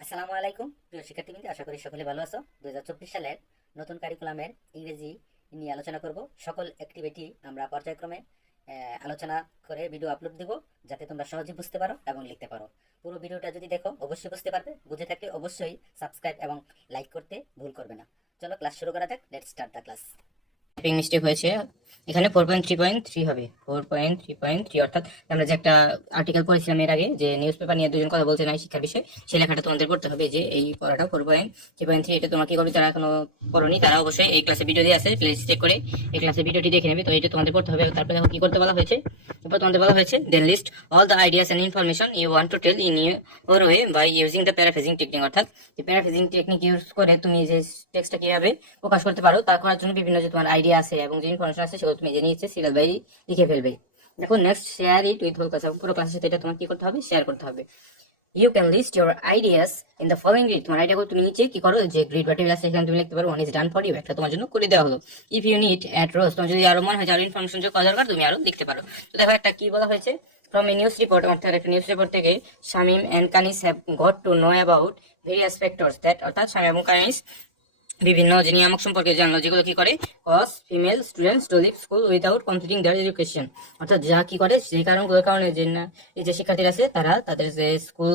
আসসালামু আলাইকুম প্রিয় শিক্ষার্থীবৃন্দ, আশা করি সকলে ভালো আছো। 2024 সালের নতুন কারিকুলামের ইংরেজি নিয়ে আলোচনা করব। সকল অ্যাক্টিভিটি আমরা পর্যায়ক্রমে আলোচনা করে ভিডিও আপলোড দেব, যাতে তোমরা সহজে বুঝতে পারো এবং লিখতে পারো। পুরো ভিডিওটা যদি দেখো অবশ্যই বুঝতে পারবে। বুঝে থাকলে অবশ্যই সাবস্ক্রাইব এবং লাইক করতে ভুল করবে না। চলো ক্লাস শুরু করা যাক। Let's start the class. Typing mistake হয়েছে, এখানে 4.3.3 হবে। 4.3.3 অর্থাৎ আমরা যে একটা আর্টিকেল পড়েছিলাম এর আগে, যে নিউজ পেপার নিয়ে দুজন কথা বলছে না শিক্ষার বিষয়, সেই লেখাটা তোমাদের পড়তে হবে। যে এই পড়াটা 4.3.3, এটা তোমরা কি করবে, যারা এখনো পড়োনি তারা অবশ্যই এই ক্লাসে ভিডিও দিয়ে আছে, প্লিজ চেক করে এই ক্লাসে ভিডিওটি দেখে নেবে। তো এটা তোমাদের পড়তে হবে। তারপরে দেখো কি করতে বলা হয়েছে। তারপর তোমাদের বলা হয়েছে then list all the ideas and information you want to tell in your way by using the paraphrasing technique. অর্থাৎ যে প্যারাফ্রেজিং টেকনিক ইউজ করে তুমি যে টেক্সটটা কিভাবে প্রকাশ করতে পারো তা করার জন্য বিভিন্ন যে তোমার আইডিয়া আছে এবং যে ইনফরমেশন আছে সেগুলো তুমি জেনে ইচ্ছে সিরিয়াল বাই লিখে ফেলবে। দেখো next share it with whole class, পুরো ক্লাসের সাথে এটা তোমার কি করতে হবে, শেয়ার করতে হবে। You can list your ideas in the following grid. তোমার আইডিয়াগুলো তুমি নিচে কি করো, যে গ্রিড বা টেবিল আছে সেখানে তুমি লিখতে পারো one is done for you, একটা তোমার জন্য করে দেওয়া হলো। If you need at rows, তোমার যদি আরো মনে হয় আরো ইনফরমেশন যোগ করা দরকার তুমি আরো লিখতে পারো। তো দেখো একটা কি বলা হয়েছে, ফ্রম এ নিউজ রিপোর্ট, অর্থাৎ একটা নিউজ রিপোর্ট থেকে Shamim and Kanis have got to know about various factors that, অর্থাৎ শামিম এবং কানিস বিভিন্ন যে নিয়ামক সম্পর্কে জানলো, যেগুলো কি করে cause female students to leave school without completing their education. অর্থাৎ যা কি করে সেই কারণগুলোর কারণে যে না এই যে শিক্ষার্থীরা আছে তারা তাদের যে স্কুল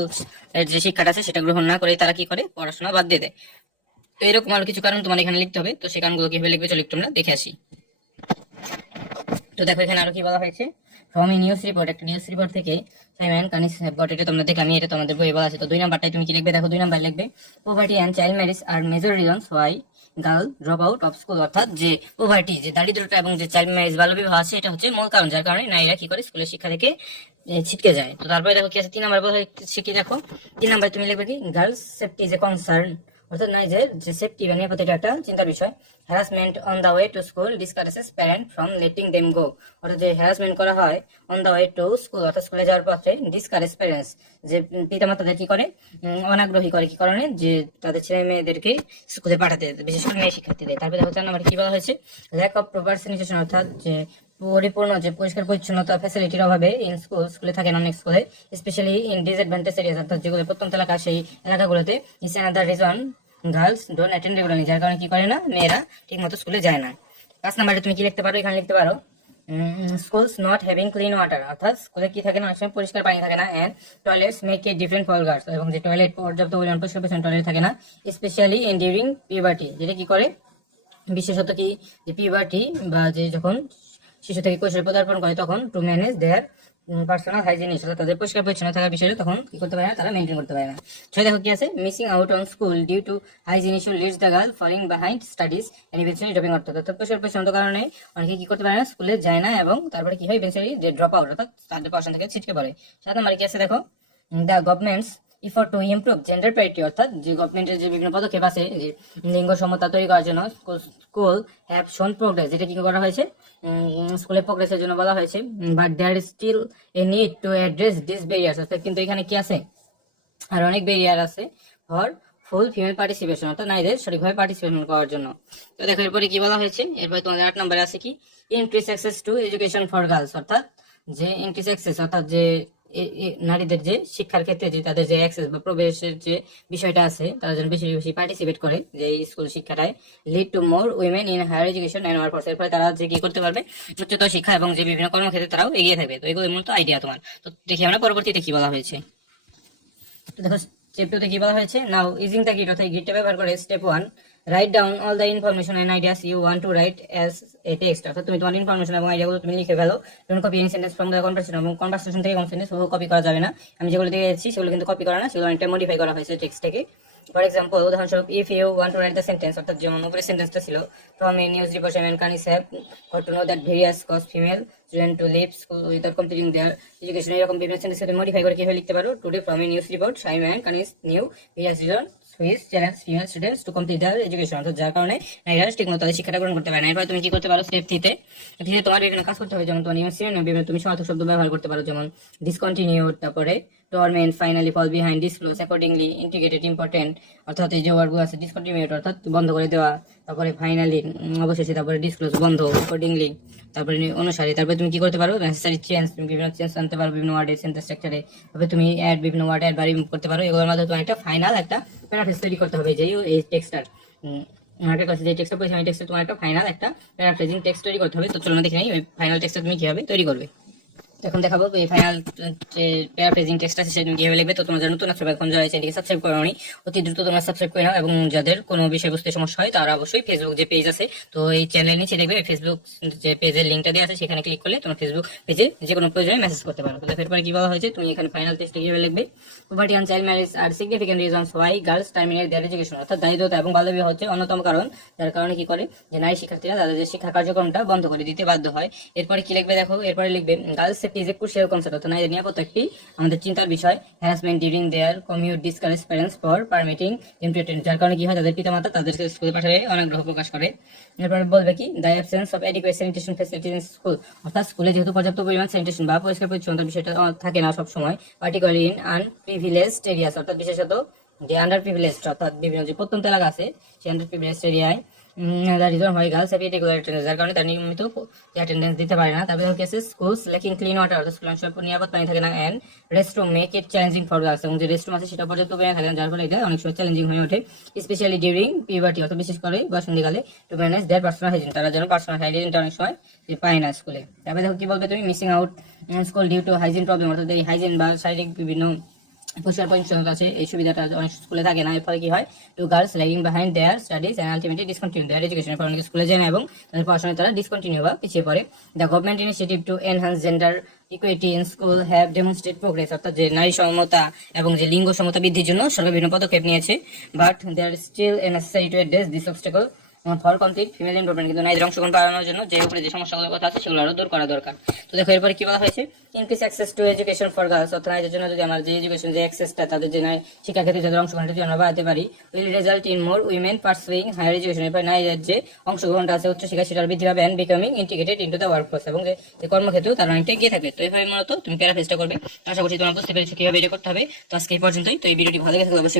এর যে শিক্ষাটা আছে সেটা গ্রহণ না করে তারা কি করে পড়াশোনা বাদ দিয়ে দেয়। তো এরকম আরো কিছু কারণ তোমার এখানে লিখতে হবে। তো সেই কারণগুলো কিভাবে লিখবে চলো একটু আমরা দেখে আসি। তো দেখো এখানে আরো কি বলা হয়েছে, ফ্রম এ নিউজ রিপোর্ট, একটা নিউজ রিপোর্ট থেকে সাইমন কানিস হ্যাভ গট, এটা তোমরা দেখে আমি এটা তোমাদের বই বলা আছে। তো 2 নাম্বারটাই তুমি কি লিখবে, দেখো 2 নাম্বার লিখবে poverty and child marriage are major reasons why girl drop out of school. অর্থাৎ যে পভার্টি, যে দারিদ্রতা এবং যে চাইল্ড ম্যারেজ বাল্যবিবাহ আছে, এটা হচ্ছে মূল কারণ যার কারণে নারীরা কি করে স্কুলের শিক্ষা থেকে ছিটকে যায়। তো তারপরে দেখো কি আছে 3 নাম্বার বলা হচ্ছে কি, দেখো 3 নাম্বার তুমি লিখবে কি girls safety is a concern, অর্থাৎ নারীদের যে সেফটি বা নিরাপত্তা এটা একটা চিন্তার বিষয়। Harassment on the way to school ডিসকারেজেস parent from letting them গো, অর্থাৎ যে হ্যারাসমেন্ট করা হয় on the way to school, অর্থাৎ স্কুলে যাওয়ার পথে ডিসকারেজ প্যারেন্টস, যে পিতামাতাদের কি করে অনাগ্রহী করে কি কারণে, যে তাদের ছেলে মেয়েদেরকে স্কুলে পাঠাতে, বিশেষ করে মেয়ে শিক্ষার্থীদের। তারপরে দেখো 4 নাম্বার কি বলা হয়েছে, ল্যাক অফ প্রপার স্যানিটেশন, অর্থাৎ যে পরিপূর্ণ যে পরিষ্কার পরিচ্ছন্নতা ফ্যাসিলিটির অভাবে ইন স্কুলে থাকে না অনেক স্কুলে, স্পেশালি ইন ডিসঅ্যাডভান্টেজ এরিয়াস, অর্থাৎ যেগুলো প্রত্যন্ত এলাকা সেই এলাকাগুলোতে is another reason girls don't attend regularly, যার কারণে কি করে না মেয়েরা ঠিক মতো স্কুলে যায় না। 5 নাম্বারে তুমি কি লিখতে পারো, এখানে লিখতে পারো schools not having clean water, অর্থাৎ স্কুলে কি থাকে না অনেক সময় পরিষ্কার পানি থাকে না, and toilets make a different for girls, এবং যে টয়লেট পর্যাপ্ত পরিমাণ পরিষ্কার পরিচ্ছন্ন টয়লেট থাকে না, স্পেশালি ইন ডিউরিং পিউবার্টি, যেটা কি করে বিশেষত কি যে পিউবার্টি বা যে যখন শিশু থেকে কৈশোরে পদার্পণ করে তখন to manage their personal hygiene, অর্থাৎ তাদের পরিষ্কার পরিচ্ছন্ন থাকার বিষয়টা তখন কি করতে পারে না, তারা মেনটেন করতে পারে না। ছয় দেখো কি আছে, missing out on school due to hygiene issue leads the girl falling behind studies and eventually dropping, অর্থাৎ পরিষ্কার পরিচ্ছন্নতার কারণে অনেকে কি করতে পারে না, স্কুলে যায় না এবং তারপরে কি হয় ইভেন্চুয়ালি যে ড্রপ আউট, অর্থাৎ তাদের পড়াশোনা থেকে ছিটকে পড়ে। 7 নম্বরে কি আছে দেখো, the government's effort to improve gender parity, অর্থাৎ যে গভর্নমেন্টের যে বিভিন্ন পদক্ষেপ আছে যে লিঙ্গ সমতা তৈরি করার জন্য স্কুল হ্যাভ শোন প্রোগ্রেস, যেটা কি করা হয়েছে স্কুলে প্রোগ্রেসের জন্য বলা হয়েছে, but there is still a need to address this barriers, অর্থাৎ কিন্তু এখানে কি আছে আর অনেক ব্যারিয়ার আছে ফর ফুল ফিমেল পার্টিসিপেশন, অর্থাৎ নারীদের সঠিকভাবে পার্টিসিপেশন করার জন্য। তো দেখো এরপরে কি বলা হয়েছে, এরপরে তোমাদের 8 নম্বরে আছে কি increase access to education for girls, অর্থাৎ যে ইনক্রিজ অ্যাক্সেস, অর্থাৎ যে নারীদের যে শিক্ষার ক্ষেত্রে যে তাদের যে অ্যাক্সেস বা প্রবেশের যে বিষয়টা আছে তারা যেন বেশি বেশি পার্টিসিপেট করে যে স্কুল শিক্ষাটায়, lead to more women in higher education and workforce, এরপরে তারা যে কি করতে পারবে উচ্চতর শিক্ষা এবং যে বিভিন্ন কর্মক্ষেত্রে তারাও এগিয়ে থাকবে। তো এগুলো মূলত আইডিয়া তোমার। তো দেখি আমরা পরবর্তীতে কি বলা হয়েছে। তো দেখো স্টেপ 2 তে কি বলা হয়েছে, নাও ইউজিং দ্য গিট, অর্থাৎ গিটটা ব্যবহার করে step 1 write down all the information and ideas you want to write as a text, অর্থাৎ তুমি তোমার ইনফরমেশন এবং আইডিয়াগুলো তুমি লিখে ফেলো। Don't copy any sentence from the conversation, এবং কনভারসেশন থেকে কোন সেন্টেন্স কপি করা যাবে না। আমি যেগুলো দিয়েছি সেগুলো কিন্তু কপি করা না, সেগুলো অনেকটা মডিফাই করা হয়েছে টেক্সট থেকে। ফর এক্সাম্পল উদাহরণস্বরূপ if you want to write the sentence, অর্থাৎ যেমন উপরে সেন্টেন্সটা ছিল from a news report Simon Kanis have got to know that various cause female student to leave school without completing their education, এরকম বিভিন্ন sentence modify করে কিভাবে লিখতে পারো, today from a news report Simon Kanis knew various reason which challenge female students to complete their education, অর্থাৎ যার কারণে নারীরা ঠিকমতো তাদের শিক্ষাটা গ্রহণ করতে পারে না। এরপর তুমি কি করতে পারো, স্টেপ থ্রিতে তোমার বিভিন্ন কাজ করতে হবে, যেমন তোমার নিয়ম সিনোনিম বিভিন্ন তুমি সমার্থক শব্দ ব্যবহার করতে পারো, যেমন ডিসকন্টিনিউড, তারপরে torment, finally, fall behind, disclose, accordingly, integrated, important, অর্থাৎ এই যে ওয়ার্ডগুলো আছে, ডিসকন্টিনিউড অর্থাৎ বন্ধ করে দেওয়া, তারপরে ফাইনালি অবশেষে, তারপরে ডিসক্লোজ বন্ধ, অ্যাকর্ডিংলি তারপরে অনুসারে। তারপরে তুমি কি করতে পারো, নেসেসারি চেঞ্জ, তুমি বিভিন্ন চেঞ্জ আনতে পারো বিভিন্ন ওয়ার্ডের সেন্টেন্স স্ট্রাকচারে। তবে তুমি অ্যাড বিভিন্ন ওয়ার্ড অ্যাড বা রিমুভ করতে পারো। এগুলোর মাধ্যমে তোমার একটা ফাইনাল একটা প্যারাফ্রেজ তৈরি করতে হবে, যে এই টেক্সটার মার্কেট কাছে যে টেক্সটটা পড়েছে, এই টেক্সটে তোমার একটা ফাইনাল একটা প্যারাফ্রেজিং টেক্সট তৈরি করতে হবে। তো চলো না দেখে নেই ওই ফাইনাল টেক্সটটা তুমি কিভাবে তৈরি করবে। এখন দেখাবো এই ফাইনাল যে প্যারাফ্রেজিং টেক্সট আছে সেটা তুমি কিভাবে লিখবে। তো তোমরা যারা নতুন আছো, এখন যারা চ্যানেলকে সাবস্ক্রাইব করোনি, অতি দ্রুত তোমরা সাবস্ক্রাইব করে নাও, এবং যাদের কোনো বিষয়বস্তুতে সমস্যা হয় তারা অবশ্যই ফেসবুক যে পেজ আছে, তো এই চ্যানেলের নিচে দেখবে ফেসবুক যে পেজের লিঙ্কটা দেওয়া আছে, সেখানে ক্লিক করলে তোমার ফেসবুক পেজে যে কোনো প্রয়োজনে মেসেজ করতে পারো। তো এরপরে কি বলা হয়েছে, তুমি এখানে ফাইনাল টেক্সটে কিভাবে লিখবে। Poverty and child marriage are significant reasons why girls terminate their education, অর্থাৎ দারিদ্রতা এবং বাল্যবিবাহ হচ্ছে অন্যতম কারণ, যার কারণে কি করে যে নারী শিক্ষার্থীরা তাদের যে শিক্ষা কার্যক্রমটা বন্ধ করে দিতে বাধ্য হয়। এরপরে কি লিখবে দেখো, এরপরে লিখবে girls safety is a crucial concept, অর্থাৎ নারীদের নিরাপত্তা একটি আমাদের চিন্তার বিষয়। Harassment during there commute discourage parents for permitting them to attend, যার কারণে কি হয় তাদের পিতামাতা তাদেরকে স্কুলে পাঠালে অনাগ্রহ প্রকাশ করে। এরপরে বলবে কি the absence of adequate sanitation facilities in school, অর্থাৎ স্কুলে যেহেতু পর্যাপ্ত পরিমাণ স্যানিটেশন বা পরিষ্কার পরিচ্ছন্নতার বিষয়টা থাকে না সব সময়, পার্টিকুলারলি ইন আনপ্রিভিলেজড এরিয়াস, অর্থাৎ বিশেষত যে আন্ডার প্রিভিলেজড অর্থাৎ বিভিন্ন যে প্রত্যন্ত এলাকা আছে সেই আন্ডার প্রিভিলেজড এরিয়ায় রিজন হয় গার্লস হ্যাভ ইরেগুলার অ্যাটেন্ডেন্স, যার কারণে তার নিয়মিত অ্যাটেন্ডেন্স দিতে পারে না। তারপরে কেসে স্কুলস ল্যাকিং ক্লিন ওয়াটার, অর্থাৎ স্কুল অঞ্চলে নিরাপদ পানি থাকে না, and restroom make it challenging for girls, এবং যে রেস্টরুম আছে সেটা পর্যাপ্ত পরিমাণে থাকে না, যার ফলে এটা অনেক সময় চ্যালেঞ্জিং হয়ে ওঠে, স্পেশালি ডিউরিং পিউবার্টি, অর্থাৎ বিশেষ করে বসন্তকালে, to manage their personal hygiene, তারা যেন পার্সোনাল হাইজিনটা অনেক সময় যে পায় না স্কুলে। তারপরে দেখো কি বলবে তুমি, missing out school due to hygiene problem, অর্থাৎ এই হাইজিন বা শারীরিক বিভিন্ন পরিষ্কার পরিচ্ছন্নতা আছে এই সুবিধাটা অনেক স্কুলে থাকে না। এর ফলে কি হয়, to girls lagging behind their studies and ultimately discontinue their education, ফলে অনেকে স্কুলে যায় না এবং তাদের পড়াশোনায় তারা ডিসকন্টিনিউ বা পিছিয়ে পড়ে। The government initiative to enhance gender equity in school have demonstrate progress, অর্থাৎ যে নারী সমতা এবং যে লিঙ্গ সমতা বৃদ্ধির জন্য সরকার বিভিন্ন পদক্ষেপ নিয়েছে, but there still a necessary to address this obstacle for complete female employment, কিন্তু নারীদের অংশগ্রহণ বাড়ানোর জন্য যে উপরে যে সমস্যাগুলোর কথা আছে সেগুলো আরো দূর করা দরকার। তো দেখো এরপরে কি বলা হয়েছে, increase access to education for girls, অর্থাৎ নারীদের জন্য যদি আমরা যে এডুকেশন যে অ্যাক্সেসটা তাদের যে শিক্ষা ক্ষেত্রে যাদের অংশগ্রহণটা যদি আমরা বাড়াতে পারি, will result in more women pursuing higher education, এরপর নারীদের যে অংশগ্রহণটা আছে উচ্চশিক্ষা সেটার বৃদ্ধি পাবে, and becoming integrated into the workforce, এবং যে কর্মক্ষেত্রেও তারা অনেকটা এগিয়ে থাকবে। তো এইভাবে মূলত তুমি প্যারাফ্রেজটা করবে। আশা করছি তোমরা বুঝতে পেরেছো কিভাবে এটা করতে হবে। তো আজকে এই পর্যন্তই। তো এই ভিডিওটি ভালো লেগে থাকলে অবশ্যই